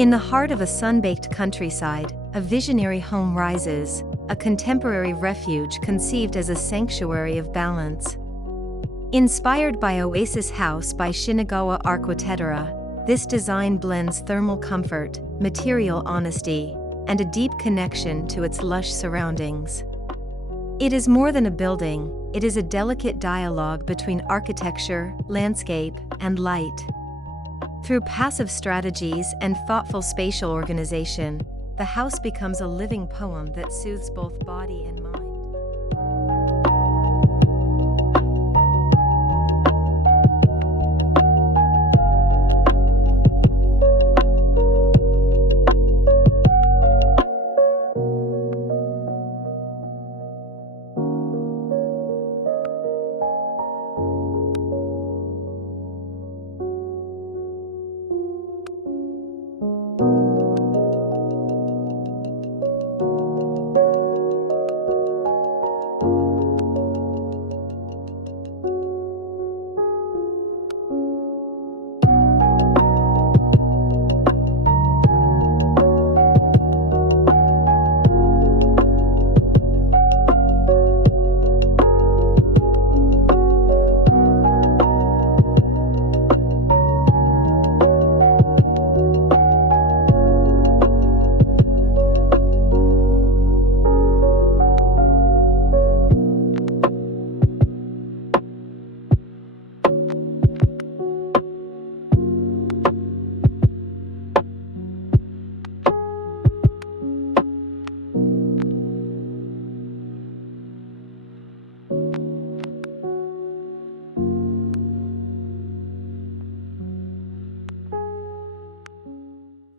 In the heart of a sun-baked countryside, a visionary home rises, a contemporary refuge conceived as a sanctuary of balance. Inspired by Oasis House by Shinagawa Arquitetura, this design blends thermal comfort, material honesty, and a deep connection to its lush surroundings. It is more than a building, it is a delicate dialogue between architecture, landscape, and light. Through passive strategies and thoughtful spatial organization, the house becomes a living poem that soothes both body and mind.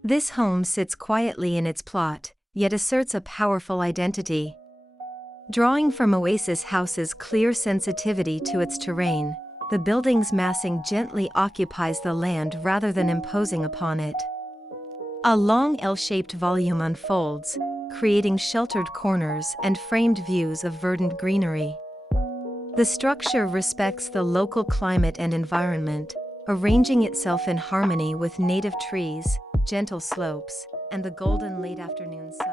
This home sits quietly in its plot, yet asserts a powerful identity. Drawing from Oasis House's clear sensitivity to its terrain, the building's massing gently occupies the land rather than imposing upon it. A long L-shaped volume unfolds, creating sheltered corners and framed views of verdant greenery. The structure respects the local climate and environment, arranging itself in harmony with native trees, gentle slopes, and the golden late afternoon sun.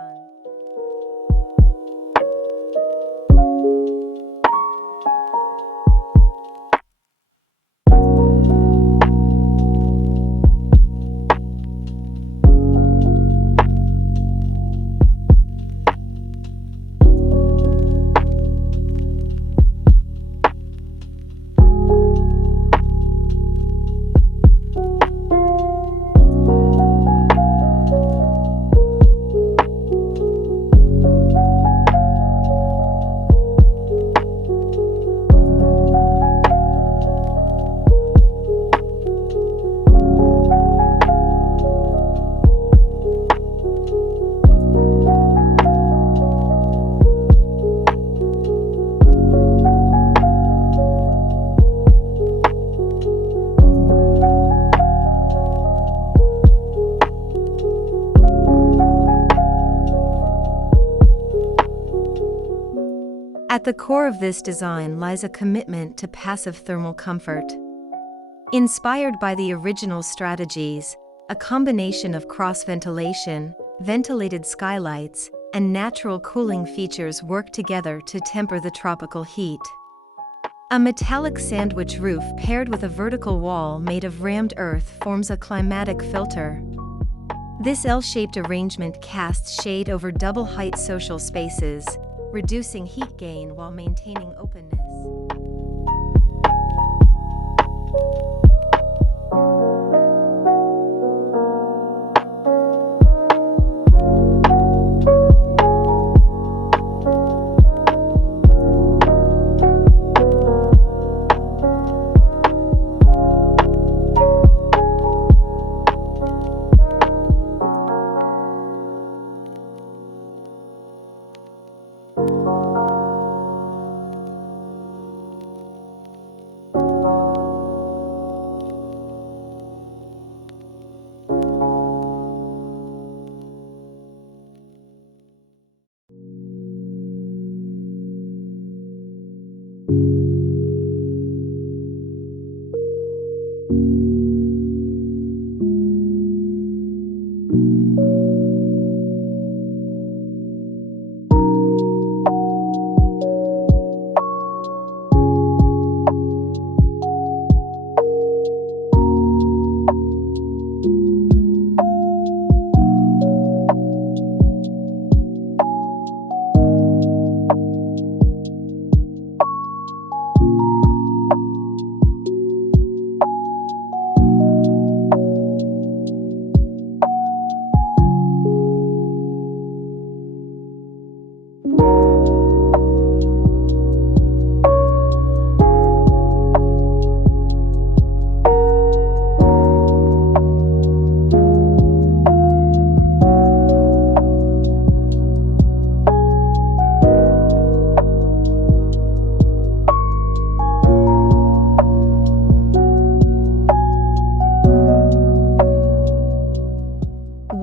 At the core of this design lies a commitment to passive thermal comfort. Inspired by the original strategies, a combination of cross-ventilation, ventilated skylights, and natural cooling features work together to temper the tropical heat. A metallic sandwich roof paired with a vertical wall made of rammed earth forms a climatic filter. This L-shaped arrangement casts shade over double-height social spaces, reducing heat gain while maintaining openness.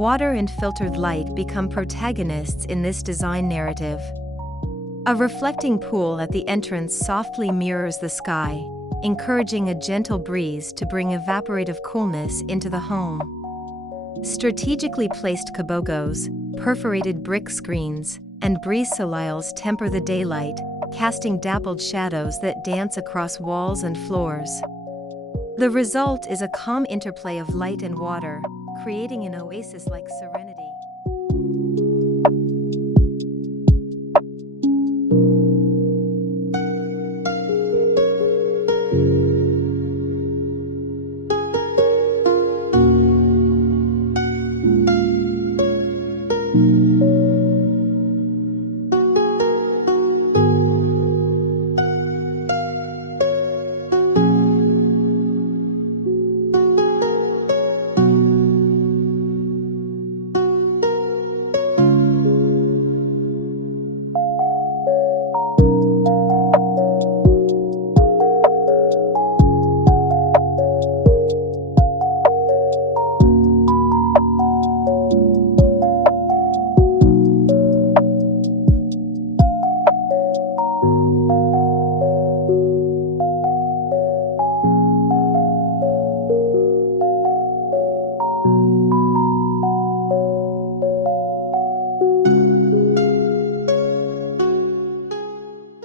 water and filtered light become protagonists in this design narrative. A reflecting pool at the entrance softly mirrors the sky, encouraging a gentle breeze to bring evaporative coolness into the home. Strategically placed kabogos, perforated brick screens, and brise soleils temper the daylight, casting dappled shadows that dance across walls and floors. The result is a calm interplay of light and water, creating an oasis-like serenity.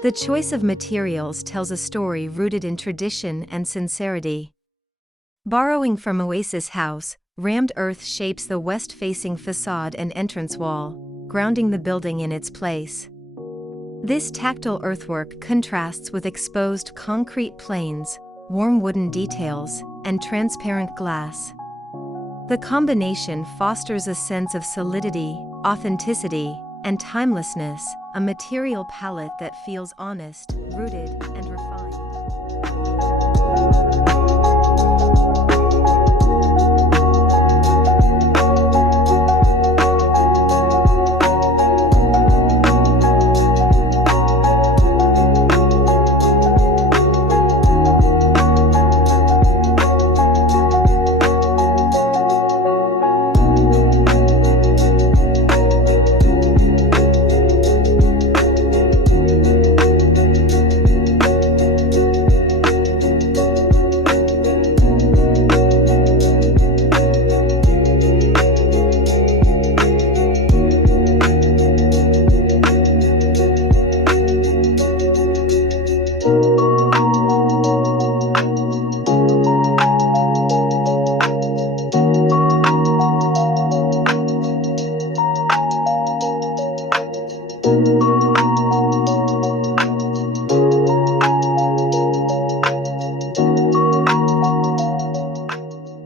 The choice of materials tells a story rooted in tradition and sincerity. Borrowing from Oasis House, rammed earth shapes the west-facing facade and entrance wall, grounding the building in its place. This tactile earthwork contrasts with exposed concrete planes, warm wooden details, and transparent glass. The combination fosters a sense of solidity, authenticity, and timelessness, a material palette that feels honest, rooted, and refined.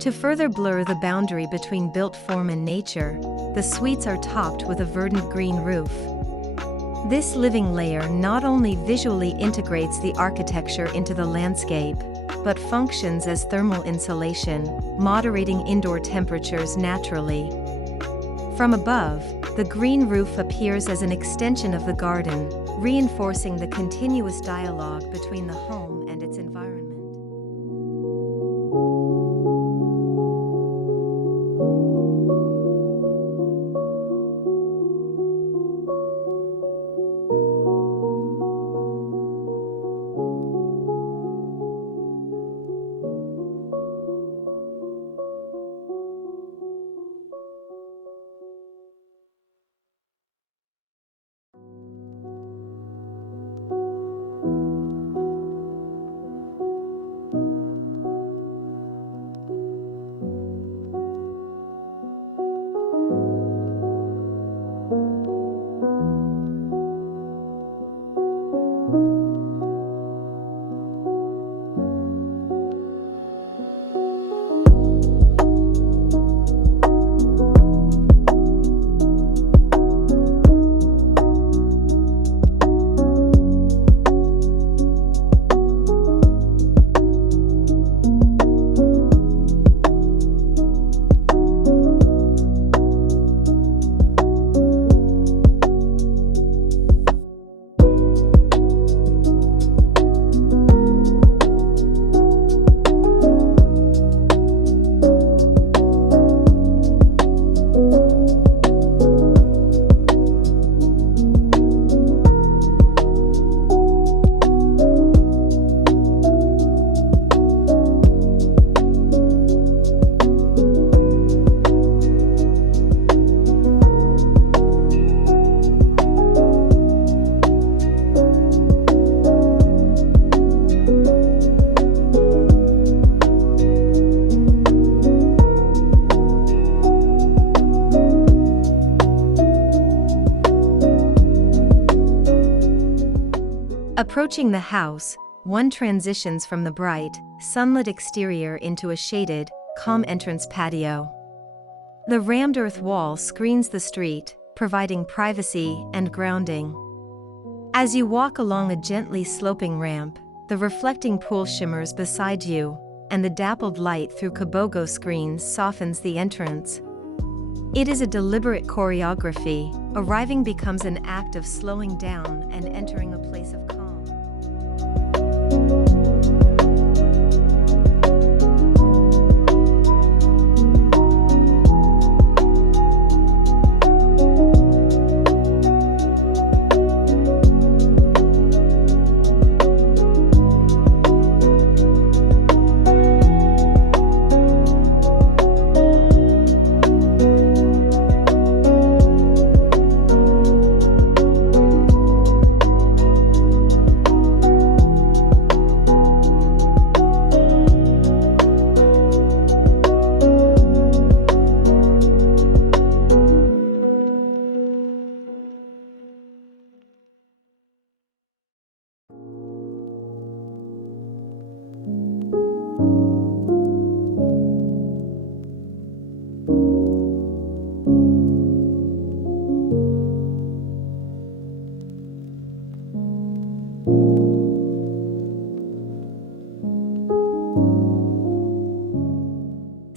To further blur the boundary between built form and nature, the suites are topped with a verdant green roof. This living layer not only visually integrates the architecture into the landscape, but functions as thermal insulation, moderating indoor temperatures naturally. From above, the green roof appears as an extension of the garden, reinforcing the continuous dialogue between the home and its environment. Approaching the house, one transitions from the bright, sunlit exterior into a shaded, calm entrance patio. The rammed earth wall screens the street, providing privacy and grounding. As you walk along a gently sloping ramp, the reflecting pool shimmers beside you, and the dappled light through kabogo screens softens the entrance. It is a deliberate choreography. Arriving becomes an act of slowing down and entering a place of calm.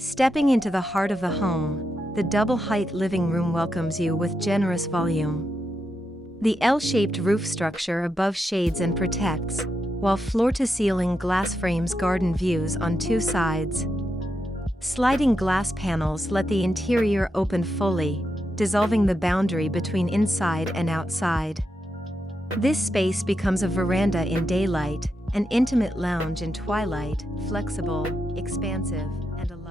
Stepping into the heart of the home, the double-height living room welcomes you with generous volume. The L-shaped roof structure above shades and protects, while floor-to-ceiling glass frames garden views on two sides. Sliding glass panels let the interior open fully, dissolving the boundary between inside and outside. This space becomes a veranda in daylight, an intimate lounge in twilight, flexible, expansive, and alive.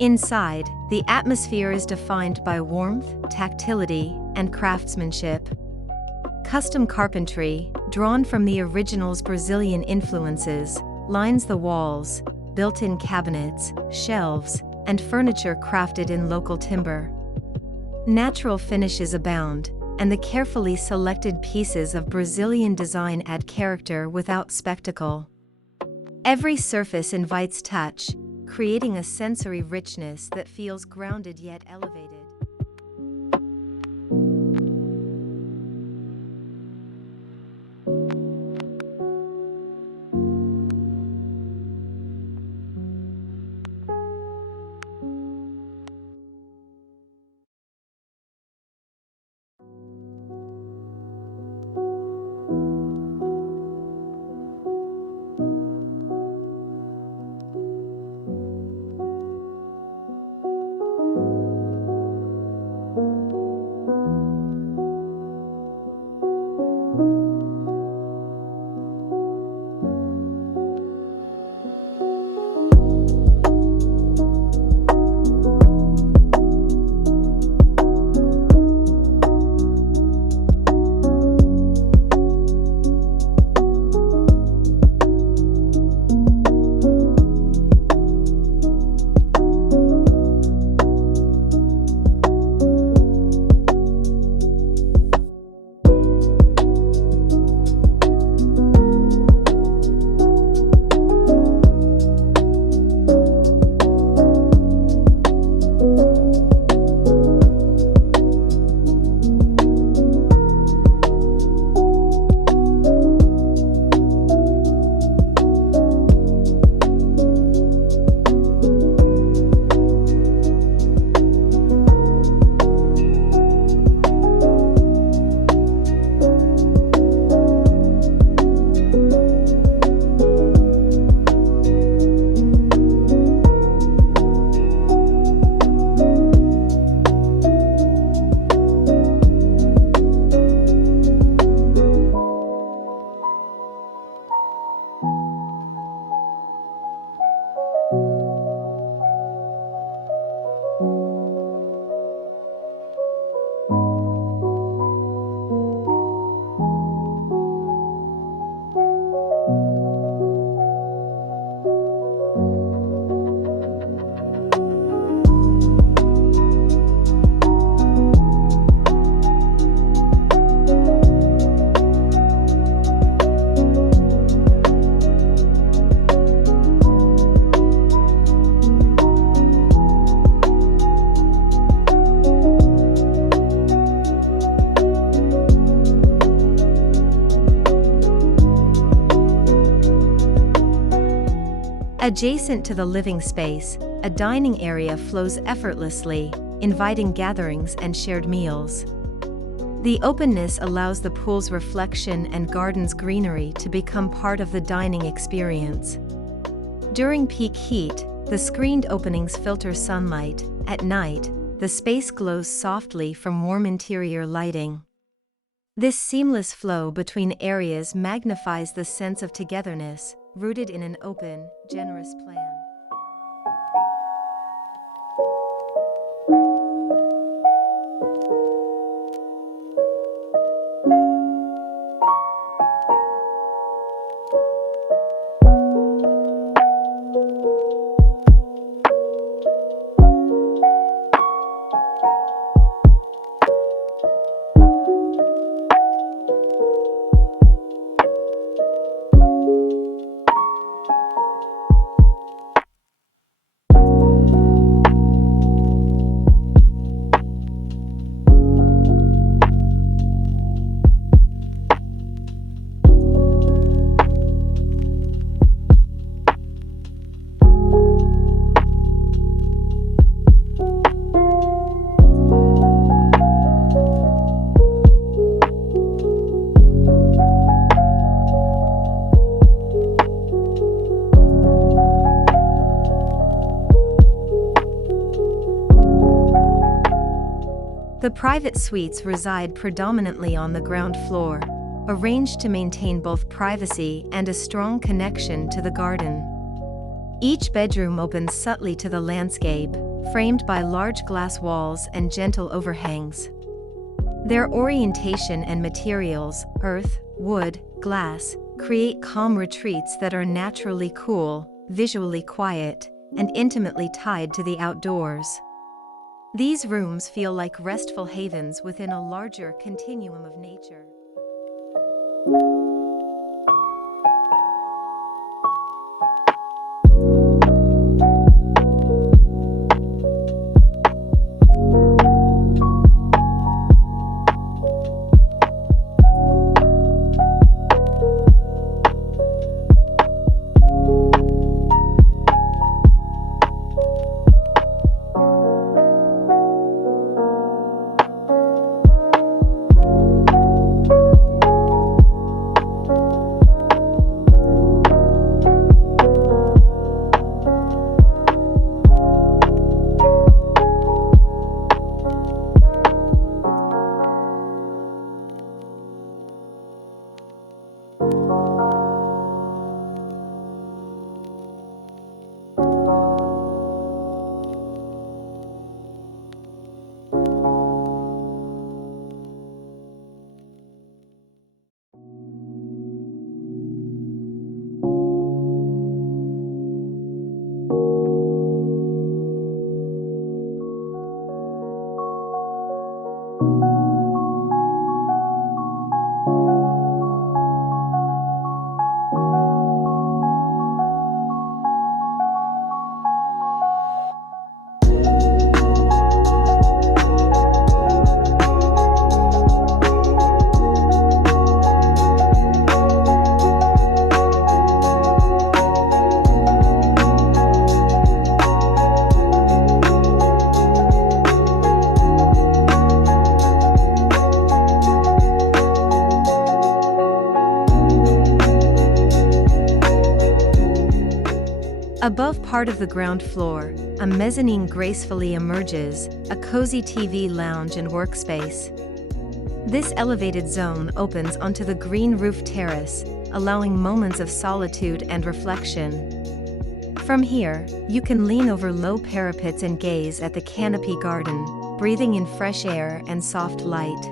Inside, the atmosphere is defined by warmth, tactility, and craftsmanship. Custom carpentry, drawn from the original's Brazilian influences, lines the walls, built-in cabinets, shelves, and furniture crafted in local timber. Natural finishes abound, and the carefully selected pieces of Brazilian design add character without spectacle. Every surface invites touch, creating a sensory richness that feels grounded yet elevated. Adjacent to the living space, a dining area flows effortlessly, inviting gatherings and shared meals. The openness allows the pool's reflection and garden's greenery to become part of the dining experience. During peak heat, the screened openings filter sunlight. At night, the space glows softly from warm interior lighting. This seamless flow between areas magnifies the sense of togetherness, rooted in an open, generous plan. The private suites reside predominantly on the ground floor, arranged to maintain both privacy and a strong connection to the garden. Each bedroom opens subtly to the landscape, framed by large glass walls and gentle overhangs. Their orientation and materials, earth, wood, glass, create calm retreats that are naturally cool, visually quiet, and intimately tied to the outdoors. These rooms feel like restful havens within a larger continuum of nature. Above part of the ground floor, a mezzanine gracefully emerges, a cozy TV lounge and workspace. This elevated zone opens onto the green roof terrace, allowing moments of solitude and reflection. From here, you can lean over low parapets and gaze at the canopy garden, breathing in fresh air and soft light.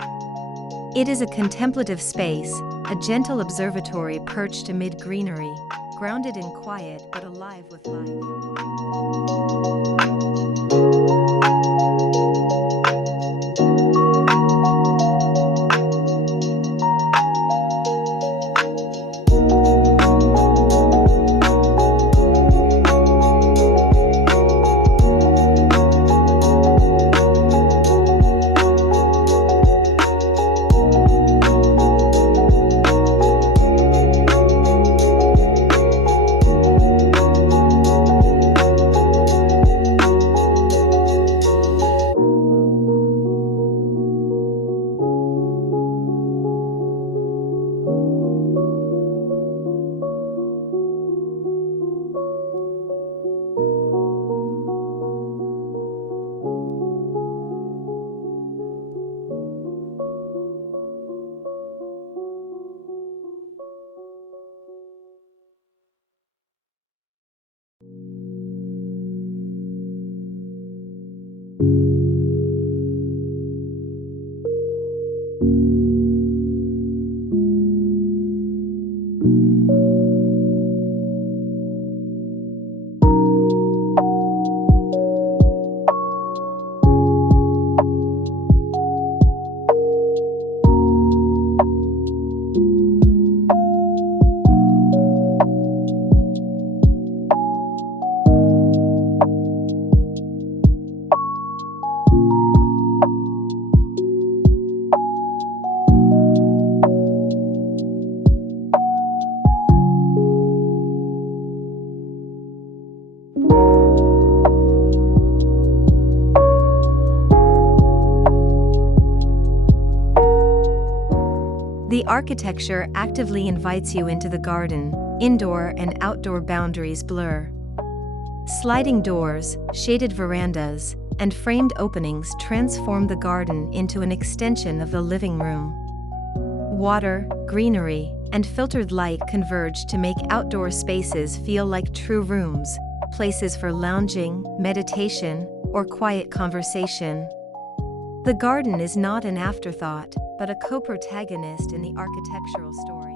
It is a contemplative space, a gentle observatory perched amid greenery, grounded in quiet but alive with life. The architecture actively invites you into the garden, indoor and outdoor boundaries blur. Sliding doors, shaded verandas, and framed openings transform the garden into an extension of the living room. Water, greenery, and filtered light converge to make outdoor spaces feel like true rooms, places for lounging, meditation, or quiet conversation. The garden is not an afterthought, but a co-protagonist in the architectural story.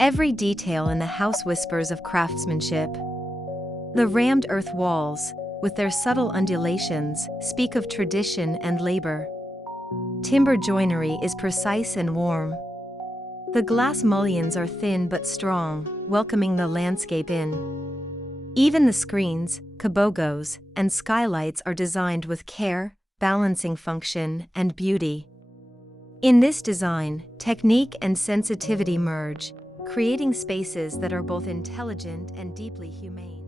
Every detail in the house whispers of craftsmanship. The rammed earth walls, with their subtle undulations, speak of tradition and labor. Timber joinery is precise and warm. The glass mullions are thin but strong, welcoming the landscape in. Even the screens, kabogos, and skylights are designed with care, balancing function, and beauty. In this design, technique and sensitivity merge, creating spaces that are both intelligent and deeply humane.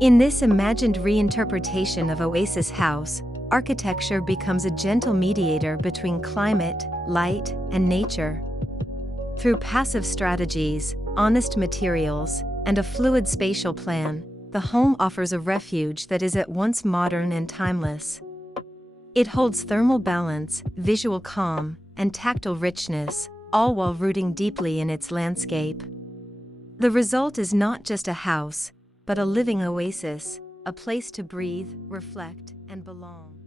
In this imagined reinterpretation of Oasis House, architecture becomes a gentle mediator between climate, light, and nature. Through passive strategies, honest materials, and a fluid spatial plan, the home offers a refuge that is at once modern and timeless. It holds thermal balance, visual calm, and tactile richness, all while rooting deeply in its landscape. The result is not just a house, but a living oasis, a place to breathe, reflect, and belong.